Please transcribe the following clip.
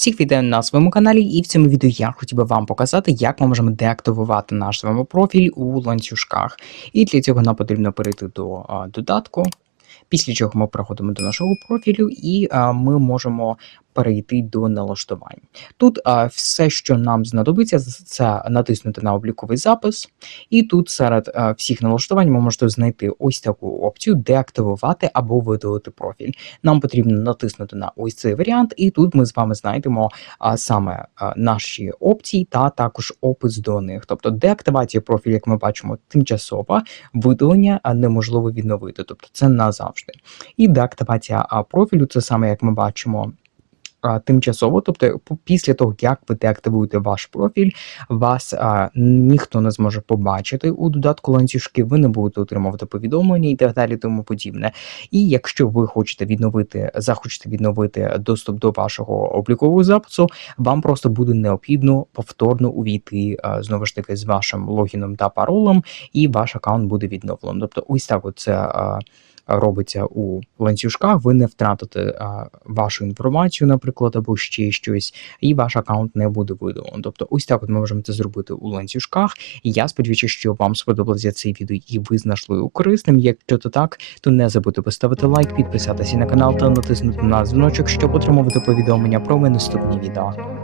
Всіх вітаю на своєму каналі, і в цьому відео я хотів би вам показати, як ми можемо деактивувати наш з вами профіль у ланцюжках. І для цього нам потрібно перейти до а, додатку. Після чого ми переходимо до нашого профілю, і а, ми можемо перейти до налаштувань. Тут а, все, що нам знадобиться, це натиснути на обліковий запис, і тут серед а, всіх налаштувань ви можете знайти ось таку опцію деактивувати або видалити профіль. Нам потрібно натиснути на ось цей варіант, і тут ми з вами знайдемо а, саме а, наші опції та також опис до них. Тобто деактивація профілю, як ми бачимо, тимчасова, видалення неможливо відновити, тобто це назавжди. І деактивація профілю це саме як ми бачимо. А, Тимчасово, тобто після того, як ви деактивуєте ваш профіль, вас а, ніхто не зможе побачити у додатку ланцюжки, ви не будете отримувати повідомлення і так далі, тому подібне. І якщо ви хочете відновити, захочете відновити доступ до вашого облікового запису, вам просто буде необхідно повторно увійти а, знову ж таки з вашим логіном та паролем, і ваш аккаунт буде відновлено. Тобто, ось так от це. а, Робиться у ланцюжках, ви не втратите а, вашу інформацію, наприклад, або ще щось, і ваш аккаунт не буде видалено. Тобто, ось так от ми можемо це зробити у ланцюжках. І я сподіваюся, що вам сподобалося це відео і ви знайшли його корисним. Якщо то так, то не забудьте поставити лайк, підписатися на канал та натиснути на дзвіночок, щоб отримувати повідомлення про мої наступні відео.